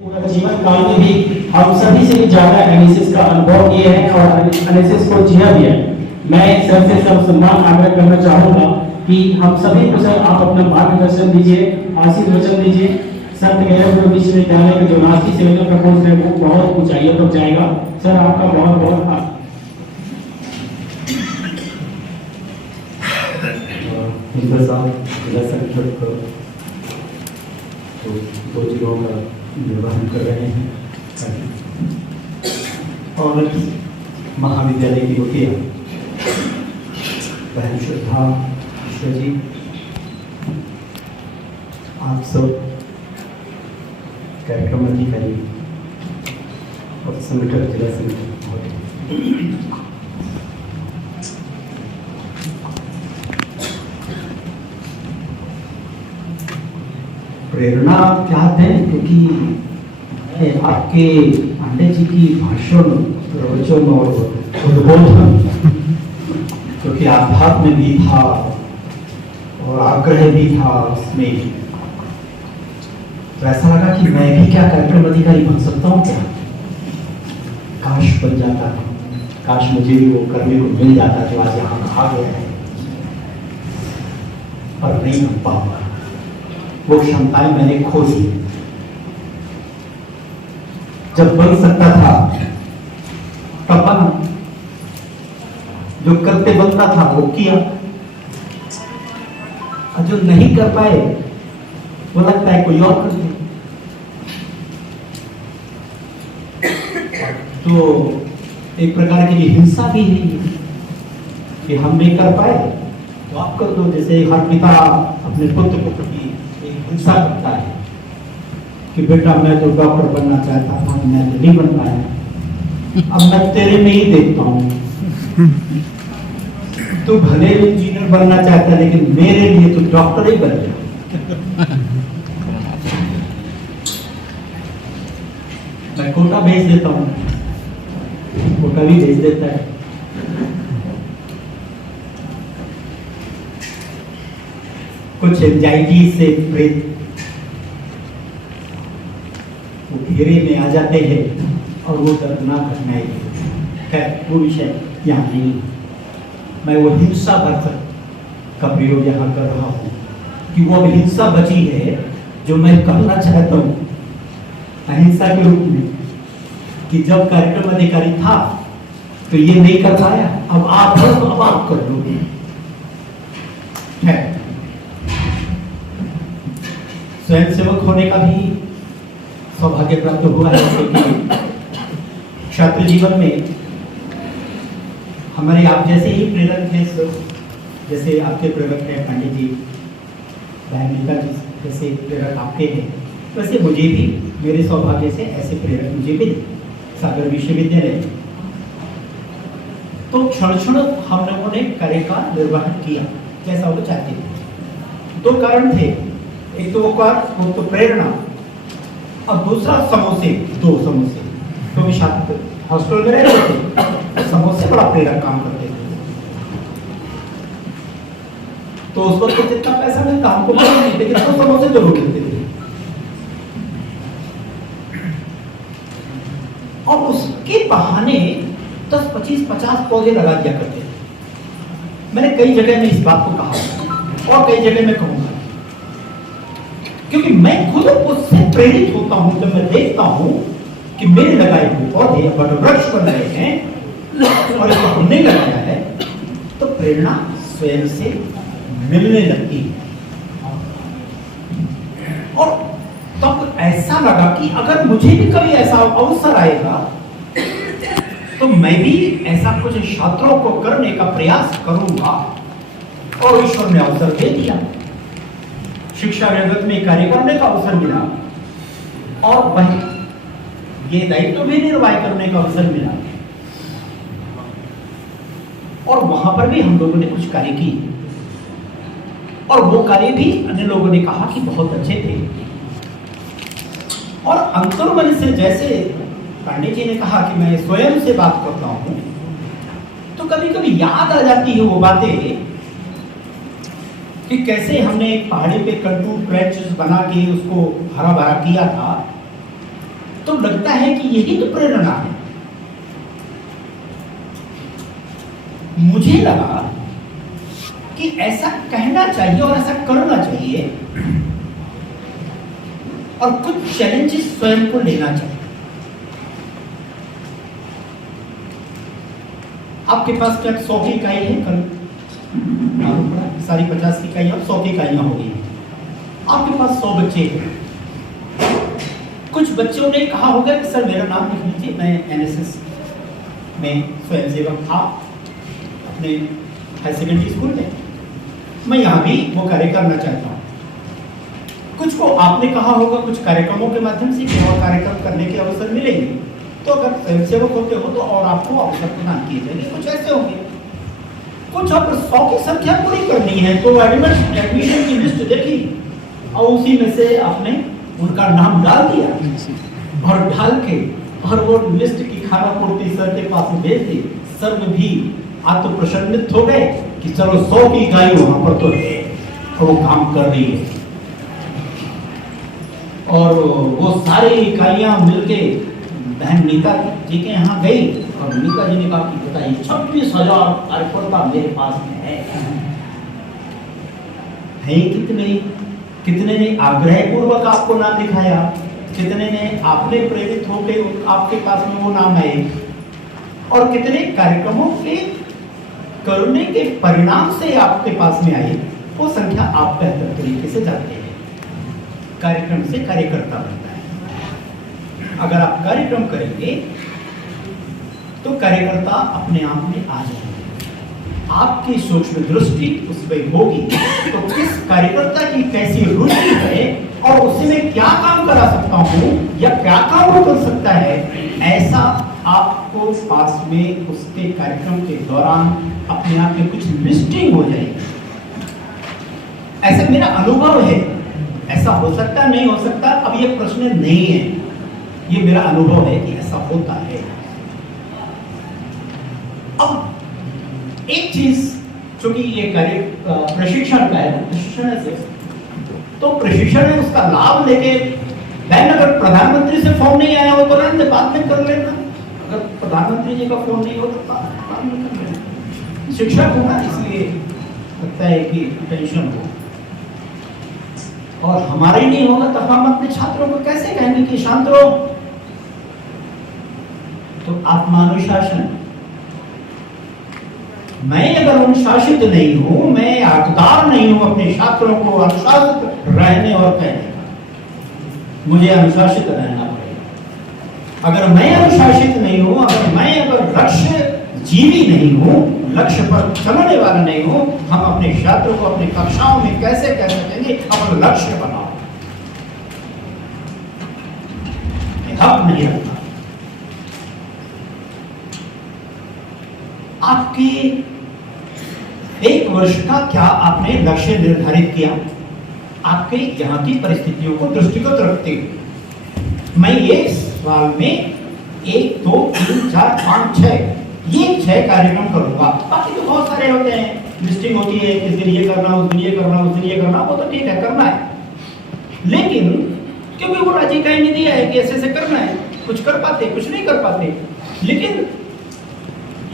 पूरा जीवन काल में भी हम सभी से ज्यादा एनालिसिस का अनुभव किए हैं और एनालिसिस को जिया भी है। मैं सर से सब सम्मान आग्रह करना चाहूंगा कि हम सभी को सर आप अपना मार्गदर्शन दीजिए, आशीर्वचन दीजिए। संत गैरव विश्वविद्यालय का जो राष्ट्रीय सेवा प्रकोष्ठ है वो बहुत ऊंचाइयों तक जाएगा। सर आपका बहुत बहुत दो चीज़ों का निर्वहन कर रहे हैं और महाविद्यालय की मुखिया बहन श्रद्धा मिश्रा जी, आप सब कार्यक्रम अधिकारी और संगठक जिला संगठन महोदय, प्रेरणा क्या दें, क्योंकि आपके पांडे जी की भाषण, प्रवचन और उद्बोधन, क्योंकि आध्यात्म भी था और आग्रह भी था उसमें, तो ऐसा लगा कि मैं भी क्या कार्यक्रम अधिकारी बन सकता हूँ क्या? काश बन जाता, काश मुझे भी वो करने को मिल जाता जो आज यहाँ कहा गया है, पर नहीं बन पाऊंगा। वो क्षमताएं मैंने खो दी। जब बन सकता था तब बना, जो करते बनता था वो किया, और जो नहीं कर पाए वो लगता है कोई और कर दे। तो एक प्रकार की हिंसा भी है कि हम नहीं कर पाए तो आप कर दो। जैसे हर पिता अपने पुत्र को प्रति हिंसा करता है कि बेटा मैं तो डॉक्टर बनना चाहता था, मैं तो नहीं बन पाया, अब मैं तेरे में ही देखता हूँ, तू भले इंजीनियर बनना चाहता है लेकिन मेरे लिए तो डॉक्टर ही बन गया। मैं कोटा भेज देता हूँ, कोटा भी भेज देता है। कुछ एंजाइटी से प्रेत वो घेरे में आ जाते हैं और वो दर्दनाक घटनाएं। खैर वो विषय यहाँ नहीं, मैं वो हिंसा भर का प्रयोग यहाँ कर रहा हूँ कि वो हिंसा बची है जो मैं करना चाहता हूँ अहिंसा के रूप में, कि जब कार्यक्रम अधिकारी था तो ये नहीं कर पाया, अब आप हो तो अब आप कर लोगे। स्वयं सेवक होने का भी सौभाग्य प्राप्त हुआ है, क्योंकि छात्र जीवन में हमारे आप जैसे ही प्रेरक हैं सर, जैसे आपके प्रेरक हैं पंडित जी, बहनिका जी जैसे प्रेरक आपके हैं, वैसे मुझे भी मेरे सौभाग्य से ऐसे प्रेरक मुझे भी सागर विश्वविद्यालय। तो क्षण क्षण हम लोगों ने कार्य का निर्वहन किया जैसा वो चाहते थे। दो कारण थे, एक तो वो तो प्रेरणा, अब दूसरा समोसे, दो समोसे, क्योंकि छात्र हॉस्टल में रहते थे, समोसे बड़ा प्रेरक काम करते थे। तो उस वक्त जितना पैसा मिलता हमको नहीं, लेकिन तो समोसे जरूर मिलते थे। और उसके बहाने 10, 25, 50 पौधे लगा दिया करते थे। मैंने कई जगह में इस बात को कहा और कई जगह में कहूंगा, क्योंकि मैं खुद उससे प्रेरित होता हूं जब मैं देखता हूं कि मेरे लगाए हुए पौधे बड़े वृक्ष बन रहे हैं और इसको हमने लगाया है, तो प्रेरणा स्वयं से मिलने लगती है। और तब ऐसा लगा कि अगर मुझे भी कभी ऐसा अवसर आएगा तो मैं भी ऐसा कुछ छात्रों को करने का प्रयास करूंगा, और ईश्वर ने अवसर दे दिया। शिक्षा जगत में कार्य करने का अवसर मिला और वही ये दायित्व भी निर्वाह करने का अवसर मिला, और वहां पर भी हम लोगों ने कुछ कार्य किए, और वो कार्य भी अन्य लोगों ने कहा कि बहुत अच्छे थे। और अंतर्मन से, जैसे पांडे जी ने कहा कि मैं स्वयं से बात करता हूं, तो कभी कभी याद आ जाती है वो बातें कि कैसे हमने एक पहाड़ी पे कंटूर ट्रेंच बना के उसको हरा भरा किया था, तो लगता है कि यही तो प्रेरणा है। मुझे लगा कि ऐसा कहना चाहिए और ऐसा करना चाहिए और कुछ चैलेंजेस स्वयं को लेना चाहिए। आपके पास क्या 100 की इकाई है? कल सारी 50 की इकाइयां 100 की इकाइयां हो गई। आपके पास 100 बच्चे हैं। कुछ बच्चों ने कहा होगा कि सर मेरा नाम लिख लीजिए, मैं एनएसएस में स्वयंसेवक था अपने हाई सेकेंडरी स्कूल में, मैं यहाँ भी वो कार्य करना चाहता हूँ। कुछ को आपने कहा होगा कुछ कार्यक्रमों के माध्यम से कि और कार्यक्रम करने के अवसर मिलेंगे, तो अगर स्वयंसेवक होते हो तो और आपको अवसर प्रदान किए जाएंगे। कुछ ऐसे होंगे, कुछ अगर 100 की संख्या पूरी करनी है तो एडमिशन की लिस्ट देखी और उसी में से आपने उनका नाम डाल दिया और डाल के और वो लिस्ट की खाना पूर्ति सर के पास भेज दी। सर में भी आप तो प्रसन्नित हो गए कि चलो 100 की इकाई वहां पर तो है और वो काम कर रही है। और वो सारी इकाइयां मिलके बहन नीता जी के यहाँ गई और नीता जी ने कहा कि बताइए 26,000 कार्यकर्ता मेरे पास में है कितने ने आग्रह पूर्वक आपको नाम लिखाया, कितने ने आपने प्रेरित होकर आपके पास में वो नाम आए, और कितने कार्यक्रमों के करने के परिणाम से आपके पास में आए, वो संख्या आप बेहतर तरीके से जानते हैं। कार्यक्रम से कार्यकर्ता बनता है। अगर आप कार्यक्रम करेंगे तो कार्यकर्ता अपने आप में आ जाएंगे। आपकी सूक्ष्म दृष्टि उस पर होगी तो किस कार्यकर्ता की कैसी रुचि है और उससे मैं क्या काम करा सकता हूँ या क्या काम वो कर सकता है, ऐसा आपको पास में उसके कार्यक्रम के दौरान अपने आप में कुछ लिस्टिंग हो जाएगी। ऐसा मेरा अनुभव है। ऐसा हो सकता नहीं हो सकता अब ये प्रश्न नहीं है, ये मेरा अनुभव है कि ऐसा होता है। अब एक चीज चूंकि ये कार्य प्रशिक्षण का है, प्रशिक्षण से तो प्रशिक्षण है उसका लाभ लेके बहन अगर प्रधानमंत्री से फोन नहीं आया हो तो रहने बाद में कर लेना। अगर प्रधानमंत्री जी का फोन नहीं हो तो बाद में कर लेना। शिक्षक होगा इसलिए लगता है कि टेंशन हो, और हमारा ही नहीं होगा तो हम अपने छात्रों को कैसे कहेंगे कि शांत रहो। तो आत्मानुशासन, मैं अगर अनुशासित नहीं हूं, मैं हकदार नहीं हूं अपने छात्रों को अनुशासित रहने और कहने का, मुझे अनुशासित रहना पड़ेगा। अगर मैं अनुशासित नहीं हूं, अगर लक्ष्य जीवी नहीं हूं, लक्ष्य पर चलने वाला नहीं हूं, हम अपने छात्रों को अपनी कक्षाओं में कैसे कह सकेंगे अपना लक्ष्य बनाओ। हक नहीं रखता। आपके 1 वर्ष का क्या आपने लक्ष्य निर्धारित किया? आपके यहाँ की परिस्थितियों को दृष्टिगत रखते हुए मैं एक साल में 1, 2, 3, 4, 5, 6 ये 6 कार्यक्रम करूंगा। बाकी तो बहुत सारे होते हैं, लिस्टिंग होती है, किस दिन ये करना, उस दिन ये करना, उस दिन ये करना, वो तो ठीक है करना है, लेकिन क्योंकि वो राजी का ही नहीं दिया है कि ऐसे ऐसे करना है, कुछ कर पाते कुछ नहीं कर पाते। लेकिन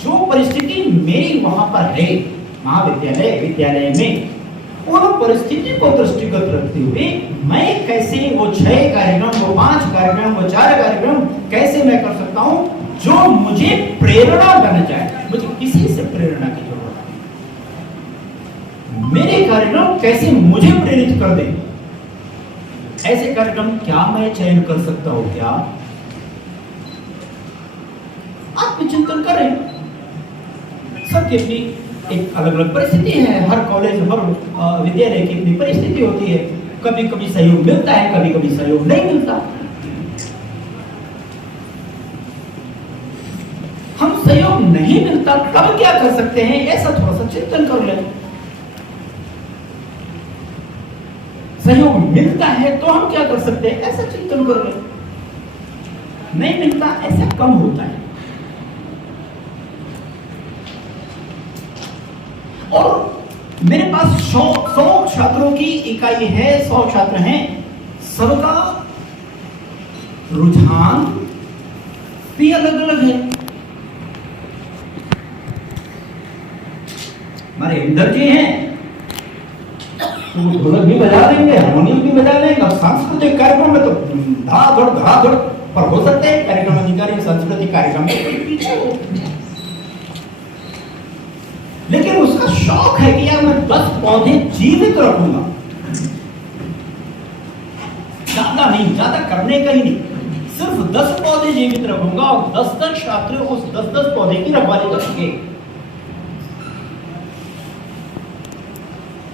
जो परिस्थिति मेरी वहां पर है महाविद्यालय विद्यालय में, उन परिस्थिति को दृष्टिगत रखते हुए मैं कैसे वो 6 कार्यक्रम, वो 5 कार्यक्रम, वो 4 कार्यक्रम कैसे मैं कर सकता हूं जो मुझे प्रेरणा बन जाए। मुझे किसी से प्रेरणा की जरूरत नहीं, मेरे कार्यक्रम कैसे मुझे प्रेरित कर दे, ऐसे कार्यक्रम क्या मैं चयन कर सकता हूं? क्या आत्मचिंतन करें। सबकी अपनी एक अलग अलग परिस्थिति है, हर कॉलेज हर विद्यालय की अपनी परिस्थिति होती है। कभी कभी सहयोग मिलता है, कभी कभी सहयोग नहीं मिलता। हम सहयोग नहीं मिलता तब क्या कर सकते हैं, ऐसा थोड़ा सा चिंतन कर लें। सहयोग मिलता है तो हम क्या कर सकते हैं, ऐसा चिंतन कर लें। नहीं मिलता ऐसा कम होता है। और मेरे पास 100 छात्रों की इकाई है, 100 छात्र हैं, सबका रुझान भी अलग अलग है। हमारे इंदर जी हैं तो वो ढोलक भी बजा लेंगे, हारमोनियम भी बजा लेंगे। अब सांस्कृतिक कार्यक्रम में तो धड़ाधड़ पर हो सकते हैं कार्यक्रम अधिकारी सांस्कृतिक कार्यक्रम में कोई पीछे हो, लेकिन उसका शौक है कि यार मैं 10 पौधे जीवित रखूंगा, ज्यादा नहीं, ज्यादा करने का ही नहीं, सिर्फ 10 पौधे जीवित रखूंगा और 10 छात्र उस 10 पौधे की रखवाली करेंगे।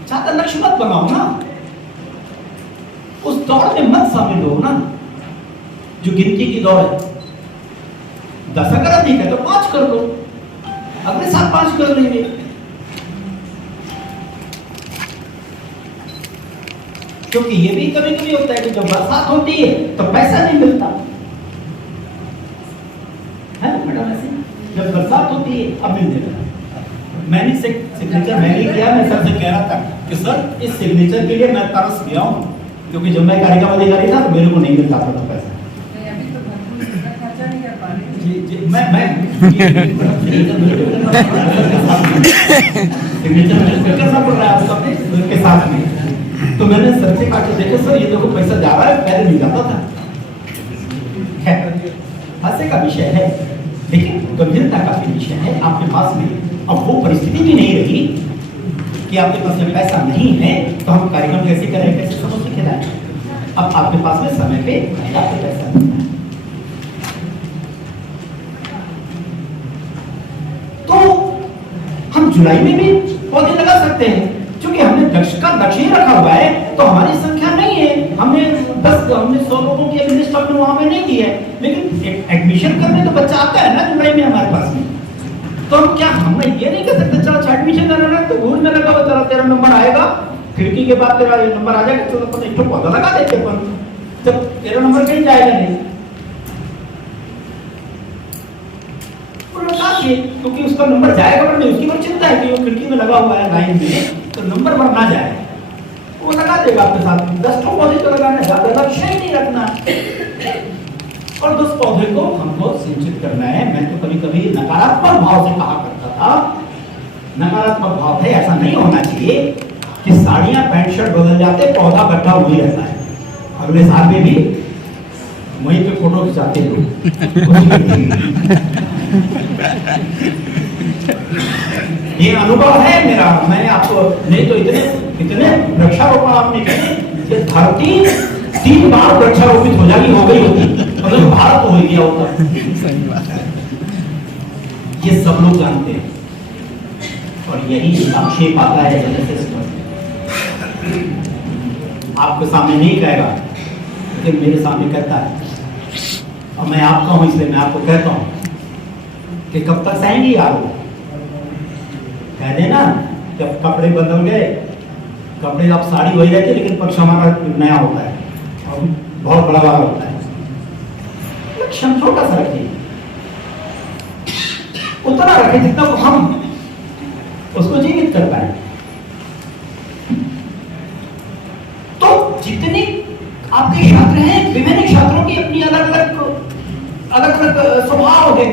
ज्यादा लक्ष्य मत बनाओ ना, उस दौड़ में मत शामिल हो ना जो गिनती की दौड़ है। 10 अगर अधिक है तो 5 कर लो, अगले साल 5 कर लेंगे। क्योंकि ये भी कभी कभी होता है कि जब बरसात होती है तो पैसा नहीं मिलता है मैडम, ऐसे जब बरसात होती है अब मिल देगा। मैंने सिग्नेचर मैंने किया, मैं सर से कह रहा था कि सर इस सिग्नेचर के लिए मैं तरस गया हूं, क्योंकि जब मैं कार्यक्रम अधिकारी था तो मेरे को नहीं मिलता था पैसा। मैं सिग्नेचर करना पड़ रहा है सबके साथ में। तो मैंने सर से कहा कि देखो सर ये देखो पैसा जा रहा है, पहले नहीं जाता था। हास्य का विषय है लेकिन गंभीरता का भी विषय है। आपके पास में अब वो परिस्थिति भी नहीं रही कि आपके पास में पैसा नहीं है तो हम कार्यक्रम कैसे करें, कैसे समोसे खिलाएं। अब आपके पास में समय पे पर्याप्त पैसा है। तो हम जुलाई में भी पौधे लगा सकते हैं, क्योंकि हमने लक्ष्य ही रखा हुआ है तो हमारी संख्या नहीं है। हमने 100 लोगों की लिस्ट हमने वहां पे नहीं दी है, लेकिन एडमिशन करने तो बच्चा आता है ना जुलाई में हमारे पास में। तो हम क्या हम ये नहीं कर सकते चलो एडमिशन करना है तो भूल में लगा हुआ चला तेरा नंबर आएगा, खिड़की के बाद तेरा ये नंबर आ जाएगा, चलो अपन एक पौधा लगा देते अपन, जब तेरा नंबर कहीं जाएगा नहीं क्योंकि उसका नंबर जाएगा पर नहीं, उसकी बड़ी चिंता है कि वो खिड़की में लगा हुआ है लाइन में तो नंबर पर ना जाए, वो लगा देगा आपके साथ। 10 पौधे तो लगाना है, ज्यादा लक्ष्य ही नहीं रखना और 10 पौधे को हमको सिंचित करना है। मैं तो कभी कभी नकारात्मक भाव से कहा करता था, नकारात्मक भाव है, ऐसा नहीं होना चाहिए कि साड़ियां पैंट शर्ट बदल जाते पौधा गड्ढा वही रहता है, अगले साल में भी वहीं पे फोटो खिंचाते ये अनुभव है मेरा। मैंने आपको नहीं तो इतने वृक्षारोपण आपने किए, धरती 3 बार वृक्षारोपित हो जाएगी, हो गई होती मतलब भारत हो गया होता। ये सब लोग जानते हैं और यही संक्षेप आता है जेनेसिस में। आपके सामने नहीं कहेगा लेकिन मेरे सामने कहता है और मैं आपका हूं इसलिए मैं आपको कहता हूं कि कब तक सहेंगी आप। कह देना जब कपड़े बदल गए, कपड़े आप साड़ी वही रहती है लेकिन पक्ष हमारा नया होता है और बहुत बड़ा वाला होता है, लक्ष्य छोटा सा रखिए, उतना रखे जितना हम उसको जीवित कर पाए। तो जितने आपके छात्र हैं, विभिन्न छात्रों की अपनी अलग अलग स्वभाव है।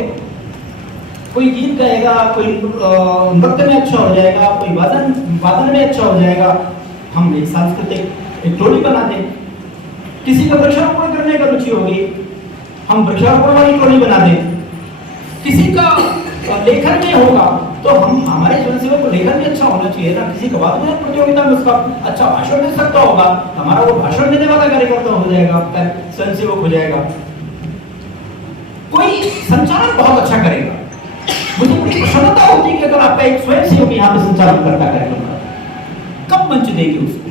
कोई गीत गाएगा, कोई नृत्य में अच्छा हो जाएगा, कोई वादन में अच्छा हो जाएगा। हम एक सांस्कृतिक एक टोली बना दें। किसी का वृक्षारोपण करने का रुचि होगी, हम वृक्षारोपण वाली टोली बना दें। किसी का लेखन में होगा तो हम हमारे स्वयंसेवक को लेखन भी अच्छा होना चाहिए ना। किसी का वादन प्रतियोगिता में उसका अच्छा भाषण दे सकता होगा, हमारा वो भाषण देने वाला कार्यकर्ता हो जाएगा, स्वयंसेवक हो जाएगा। कोई संचालन बहुत अच्छा करेगा, मुझे बड़ी प्रसन्नता होती है कि अगर आपका एक स्वयंसेवक यहाँ पे संचालन करता कार्यक्रम का, कब मंच देगी उसको।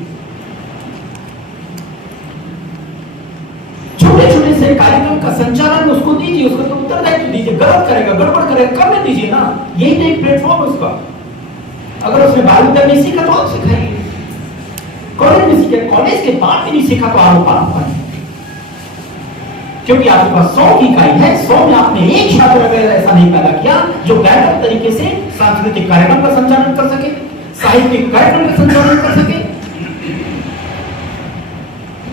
छोटे छोटे से कार्यक्रम का संचालन उसको दीजिए, उसको तो उत्तरदायित्व दीजिए। गलत करेगा, गड़बड़ करेगा, करने दीजिए ना, यही तो एक प्लेटफॉर्म है उसका। अगर उसने बाल नहीं सीखा तो आप सिखाइए, कॉलेज में सीखे, कॉलेज के बाद भी नहीं सीखा तो आप पाए, क्योंकि आपके पास 100 की इकाई है, 100 में आपने एक छात्र अगर ऐसा नहीं पैदा किया जो गैर तरीके से सांस्कृतिक कार्यक्रम का संचालन कर सके, साहित्यिक कार्यक्रम का संचालन कर सके,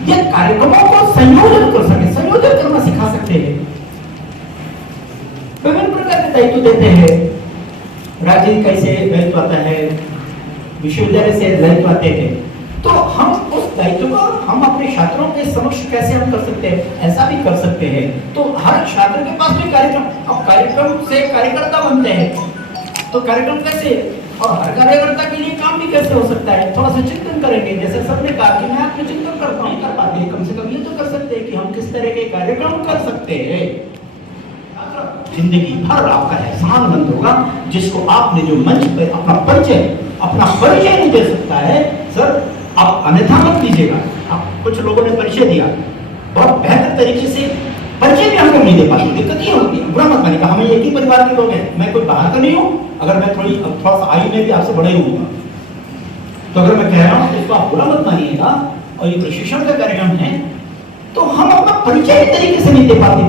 ये कार्यक्रमों को संयोजन कर सके, संयोजन करना सिखा सकते हैं, विभिन्न प्रकार के दायित्व देते हैं। राज्य कैसे दायित्व आता है, विश्वविद्यालय से दायित्व आते हैं, तो हम उस दायित्व को हम अपने छात्रों के समक्ष कैसे हम कर सकते हैं, ऐसा भी कर सकते हैं। तो हर छात्र के पास भी कार्यक्रम, अब कार्यक्रम से कार्यकर्ता बनते हैं, तो कार्यक्रम कैसे, और हर कार्यकर्ता के लिए काम भी कैसे हो सकता है, थोड़ा सा चिंतन करेंगे। जैसे सबने कहा कि मैं आत्मचिंतन करता हूं, कर पाते हैं, कम से कम ये तो कर सकते हैं कि हम किस तरह के कार्यक्रम कर सकते हैं। जिंदगी भर आपका एहसान मंद होगा, जिसको आपने जो मंच पे अपना परिचय नहीं दे सकता है। सर आप अन्यथा मत लीजिएगा, आप कुछ लोगों ने परिचय दिया, बहुत बेहतर तरीके से परिचय भी हमको नहीं दे पाते, दिक्कत ये होती है। बुरा मत मानिएगा, हम एक ही परिवार के लोग हैं, मैं कोई बाहर का नहीं हूँ। अगर मैं थोड़ा सा आयु में भी आपसे बड़ा ही हूँ, तो अगर मैं कह रहा हूँ तो इसको आप बुरा मत मानिएगा। और ये प्रशिक्षण का कार्यक्रम है, तो हम अपना परिचय भी तरीके से नहीं दे पाते,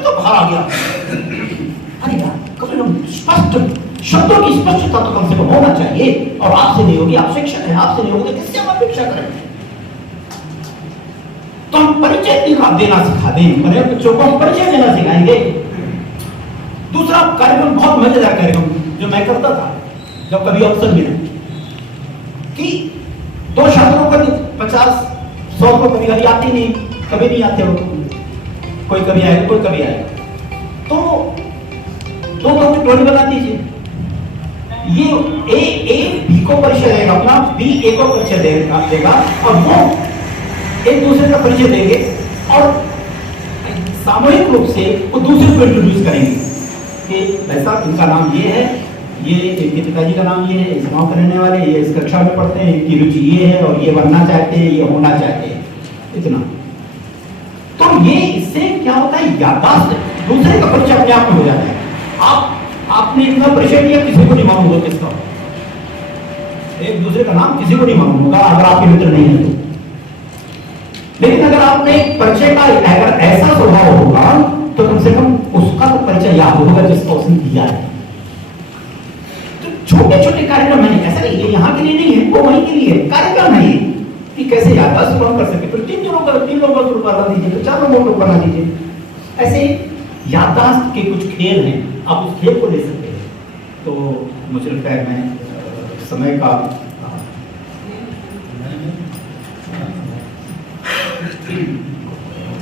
तो बाहर आ गया। अरे यार, कम से कम स्पष्ट शब्दों की स्पष्टता तो कम से कम होना चाहिए। और आपसे नहीं होगी, आप शिक्षक हैं, आपसे नहीं होगी, किससे हम अपेक्षा करेंगे? तो हम परिचय देना सिखा देंगे, बच्चों को हम परिचय देना सिखाएंगे। दूसरा कार्यक्रम, बहुत मजेदार कार्यक्रम जो मैं करता था जब कभी अवसर मिला, कि दो छात्रों को 50-100 को कभी आते नहीं, कभी नहीं आते हो, कोई कभी आएगा, कोई कभी आएगा, तो दो की टोली बना दीजिए। ये ए बी को परिचय देगा अपना, बी ए को परिचय देगा, और वो एक दूसरे का परिचय देंगे और सामूहिक रूप से वो दूसरे को इंट्रोड्यूस करेंगे कि ऐसा इनका नाम ये है, ये इनके पिताजी का नाम ये है, इस गाँव के रहने वाले, ये इस कक्षा में पढ़ते हैं, इनकी रुचि ये है और ये बनना चाहते हैं, ये होना चाहते हैं, इतना। तो ये इससे क्या होता है, याददाश्त, दूसरे का परिचय अपने आप में हो जाता है। आपने इतना परिचय दिया, किसी को नहीं मालूम होगा किसका, एक दूसरे का नाम किसी को नहीं मालूम होगा अगर आपके मित्र नहीं है तो। लेकिन अगर आपने परिचय का अगर ऐसा स्वभाव होगा, तो कम से कम उसका तो परिचय याद होगा जिसका उसने दिया है। तो छोटे छोटे कार्यक्रम है, ऐसा नहीं है यहाँ के लिए नहीं है, वो वहीं के लिए कार्यक्रम है कि कैसे याददाश्त पूर्ण कर सके। तो 3 लोगों का ग्रुप बना दीजिए, तो 4 लोगों का ग्रुप बना दीजिए। ऐसे याददाश्त के कुछ खेल हैं, आप उस खेल को ले सकते हैं। तो मुझे लगता है मैं समय का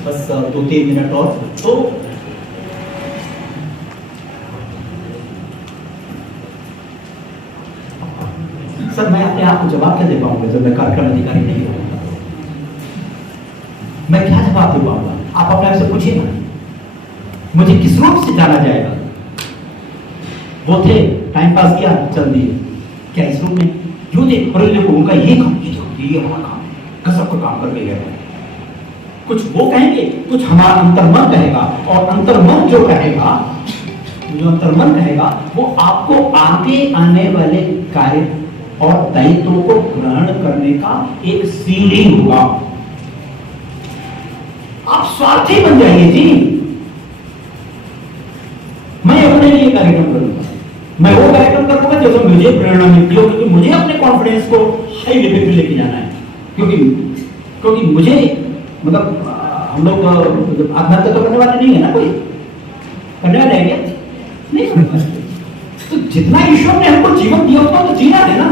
बस 2-3 मिनट और, तो सर मैं अपने आप को जवाब क्या दे पाऊंगा जब मैं कार्यक्रम अधिकारी नहीं होऊंगा? मैं क्या जवाब दे पाऊंगा? आप अपने आप से पूछिए ना, मुझे किस रूप से जाना जाएगा? वो थे, टाइम पास किया, चल दिए, क्या इस रूप में जो देख देखो उनका ये काम, ये हमारा काम, गजब का काम करके गए। कुछ वो कहेंगे, कुछ हमारा अंतर्मन कहेगा, और अंतर्मन जो कहेगा, वो आपको आगे आने वाले कार्य और दायित्वों को ग्रहण करने का एक सीढ़ी होगा। आप स्वार्थी बन जाइए जी, मैं अपने लिए कार्यक्रम करूंगा, मैं वो कार्यक्रम करूंगा जैसे मुझे प्रेरणा मिलती हो, क्योंकि मुझे अपने कॉन्फिडेंस को हाई लेवल पे लेके जाना है। क्योंकि मुझे मतलब हम लोग आत्महत्या तो करने वाले नहीं है ना, कोई करने वाले है क्या? नहीं। तो जितना ईश्वर ने हमको जीवन दिया उतना तो जीना है ना,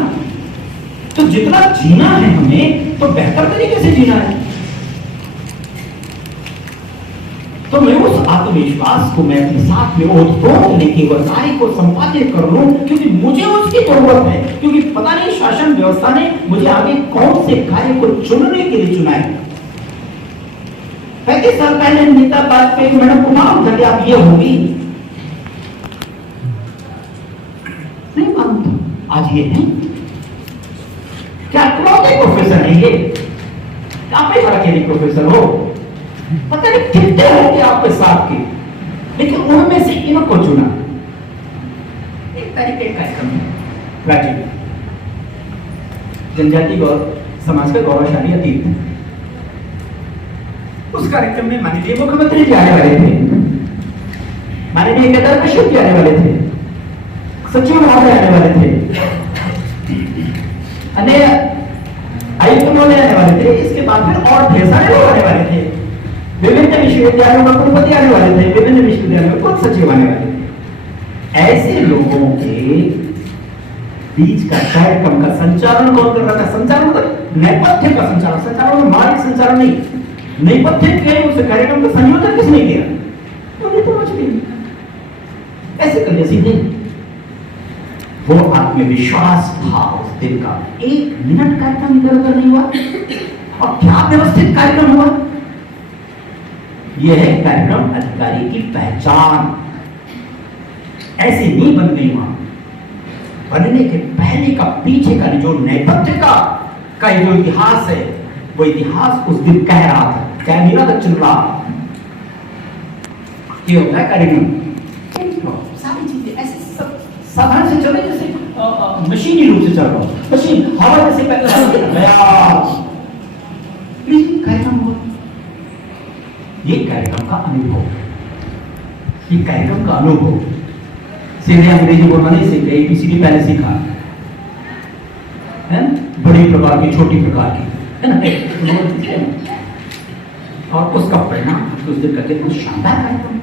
तो जितना जीना है हमें, तो बेहतर तरीके से जीना है। तो मैं उस आत्मविश्वास को मैं अपने साथ में ओतप्रोत लेके वह कार्य को संपादित कर लूं, क्योंकि मुझे उसकी जरूरत है। क्योंकि पता नहीं शासन व्यवस्था ने मुझे आगे कौन से कार्य को चुनने के लिए चुना है। 35 साल पहले नीता वाजपेयी मैडम को मालूम था कि आप ये होगी, नहीं मालूम था, आज ये है। क्या इकलौते प्रोफेसर है ये? आप ही अकेले प्रोफेसर हो, पता नहीं कितने होंगे आपके साथ के, लेकिन उनमें से इनको चुना। एक तरीके का कार्यक्रम जनजाति और समाज का गौरवशाली अतीत, उस कार्यक्रम में माननीय मुख्यमंत्री जी आने वाले थे, माननीय केदार कश्यप जी आने वाले थे, सचिव महोदय आने वाले थे, अन्य आईफोन वाले आने वाले थे, इसके बाद फिर और ढेर सारे लोग आने वाले थे, विभिन्न विश्वविद्यालयों में कुलपति आने वाले थे, विभिन्न विश्वविद्यालयों में कुल सचिव आने वाले थे। ऐसे लोगों के बीच का कार्यक्रम का संचालन कौन कर रहा था? संचालन मतलब नेपथ्य का संचालन, संचालन में मार्ग संचालन नहीं, नेपथ्य के उस कार्यक्रम का संयोजन किसने किया? तो ऐसे कर लिया सीधे। वो आत्मविश्वास था उस दिन का। 1 मिनट कार्यक्रम इधर उधर नहीं हुआ, और क्या व्यवस्थित कार्यक्रम हुआ। यह है कार्यक्रम अधिकारी की पहचान। ऐसे नहीं बन गई वहां, बनने के पहले का पीछे का जो नेपथ्य का जो इतिहास है, वो इतिहास उस दिन कह रहा था, कह नहीं रहा था, चल रहा क्या होता है कार्यक्रम। सारी चीजें ऐसे सब साधारण से चले जैसे मशीनी रूप से चल रहा हो, मशीन हवा जैसे कार्यक्रम हुआ। ये कार्यक्रम का अनुभव, ये कार्यक्रम का अनुभव सीधे अंग्रेजी बोलना नहीं सीख गए, ABCD पहले सीखा है, बड़ी प्रकार की छोटी प्रकार की, है ना। और उसका परिणाम उस दिन का कितना शानदार कार्यक्रम।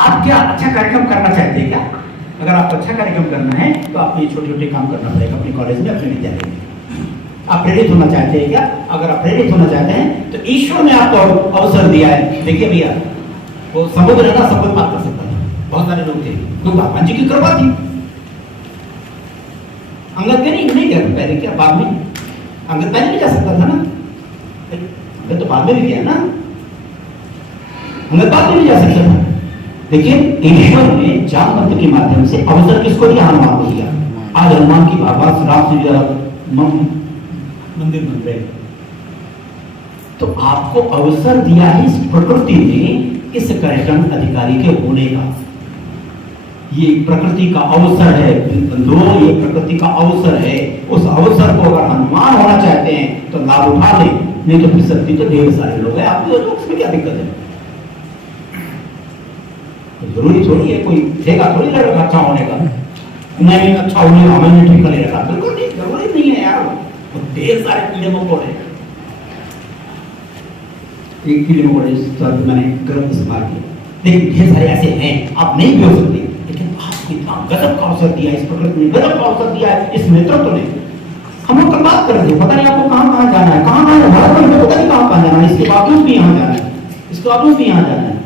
आप क्या अच्छा कार्यक्रम करना चाहते हैं क्या? अगर आप अच्छा कार्यक्रम करना है तो आपको ये छोटे छोटे काम करना पड़ेगा अपने कॉलेज में, अपने विद्यालय में। आप प्रेरित होना चाहते हैं क्या? अगर आप प्रेरित होना चाहते हैं तो ईश्वर ने आपको अवसर दिया है। देखिए भैया, वो समुद्र है ना, सब कोई पार कर सकता था, बहुत सारे लोग थे, तो भगवान जी की कृपा थी। अंगद के नहीं गया पहले, क्या बाद में? अंगद पहले भी जा सकता था ना, अंगद तो बाद में भी गया ना, अंगद बाद में भी जा सकता था। देखिए ईश्वर ने जामवंत के माध्यम से अवसर किसको दिया? हनुमान को दिया। आज हनुमान की भगवान राम से मंदिर बन रहे, तो आपको अवसर दिया है इस प्रकृति ने, इस कार्यक्रम अधिकारी के होने का। ये प्रकृति का अवसर है बंधुओं, ये प्रकृति का अवसर है। उस अवसर को अगर हनुमान होना चाहते हैं तो लाभ उठा लें, नहीं तो फिर सकती तो ढेर सारे लोग हैं, आपको उसमें क्या दिक्कत है? तो जरूरी थोड़ी है कोई ठेका थोड़ी ले रखा अच्छा होने का, नहीं अच्छा होने हमें ठेका ले रखा, बिल्कुल नहीं, जरूरी नहीं है यार। तो ढेर सारे कीड़े मकोड़े, एक कीड़े मकोड़े मैंने गलत इस्तेमाल किया, लेकिन ढेर सारे ऐसे हैं, आप नहीं भी हो सकते, लेकिन आपको इतना गजब का अवसर दिया है, इस प्रकृति ने गजब का अवसर दिया है, इस नेतृत्व ने। हम लोग कल बात कर रहे थे, पता नहीं आपको कहाँ कहाँ जाना है, कहाँ कहाँ भारत में पता नहीं कहाँ कहाँ जाना है, इसके बावजूद भी यहाँ जाना है, इसके बावजूद भी यहाँ जाना है।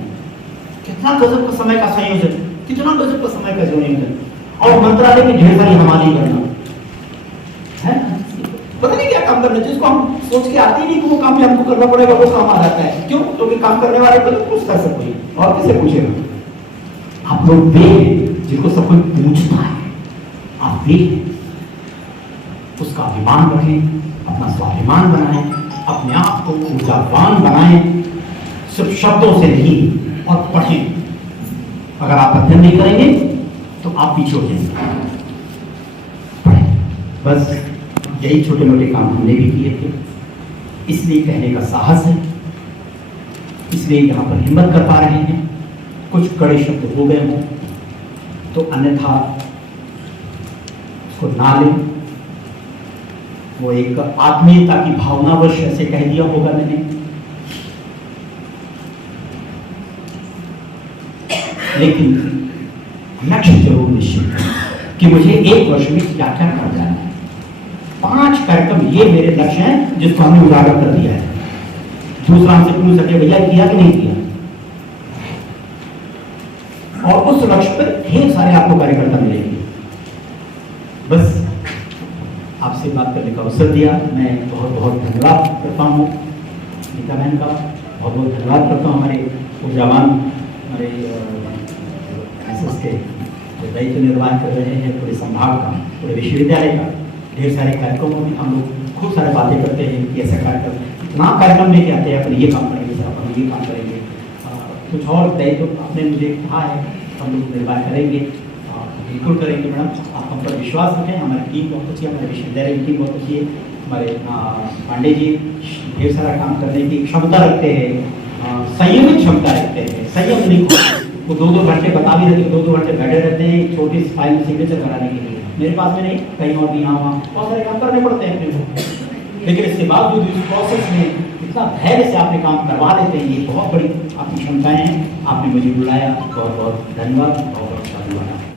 कितना गजब का समय का संयोजन, कितना गजब का समय का संयोजन, और मंत्रालय की ढेर सारी हमारी करना है, पता नहीं क्या काम करना, जिसको हम सोच के आते ही नहीं कि वो काम भी हमको करना पड़ेगा, वो काम आ जाता है। क्यों? क्योंकि काम करने वाले को तो पूछता सब कोई, और किसे पूछेगा? आप लोग वे जिनको सब कोई पूछता है, आप वे उसका अभिमान रखें, अपना स्वाभिमान बनाएं, अपने आप को ऊर्जावान बनाएं, सिर्फ शब्दों से नहीं, और पढ़ें। अगर आप अध्ययन नहीं करेंगे तो आप पीछे हो जाएंगे। पढ़ें, बस यही छोटे मोटे काम हमने भी किए थे, इसलिए कहने का साहस है, इसलिए यहाँ पर हिम्मत कर पा रहे हैं। कुछ कड़े शब्द हो गए हों तो अन्यथा उसको ना लें, वो एक आत्मीयता की भावनावश ऐसे कह दिया होगा मैंने, लेकिन लक्ष्य जरूर निश्चित है कि मुझे 1 वर्ष में क्या क्या कर जाना है। 5 कार्यक्रम ये मेरे लक्ष्य हैं जिसको हमने उजागर कर दिया है। दूसरा हमसे पूछ सके भैया किया कि नहीं किया, और उस लक्ष्य पर ढेर सारे आपको कार्यकर्ता मिलेंगे। बस आपसे बात करने का अवसर दिया, मैं बहुत बहुत धन्यवाद करता हूँ नीता बहन का, बहुत बहुत धन्यवाद करता हूँ हमारे ऊर्जावान, हमारे एसएस के जो दायित्व निर्वाह कर रहे हैं पूरे संभाग का, पूरे विश्वविद्यालय का। ढेर सारे कार्यक्रमों में हम लोग खूब सारे बातें करते हैं कि ऐसा कार्यक्रम, इतना कार्यक्रम लेके आते हैं, अपन ये काम करेंगे सर, अपन ये काम करेंगे, कुछ और दायित्व आपने मुझे कहा है हम लोग निर्वाह करेंगे, बिल्कुल करेंगे मैडम, आप हम पर विश्वास रखें। हमारी टीम बहुत अच्छी है, हमारे विश्वविद्यालय की टीम बहुत अच्छी है, हमारे पांडे जी ढेर सारा काम करने की क्षमता रखते हैं, संयमित क्षमता रखते हैं, संयम नहीं, वो 2-2 घंटे बता भी रहते, 2-2 घंटे बैठे रहते हैं छोटी फाइल में सिग्नेचर कराने के लिए। मेरे पास में नहीं, कहीं और भी यहाँ वहाँ बहुत सारे काम करने पड़ते हैं अपने को, लेकिन इसके बावजूद इस प्रोसेस में इतना धैर्य से आपने काम करवा लेते हैं, ये बहुत बड़ी आपकी क्षमताएं हैं। आपने मुझे बुलाया, बहुत बहुत धन्यवाद, बहुत अच्छा हुआ।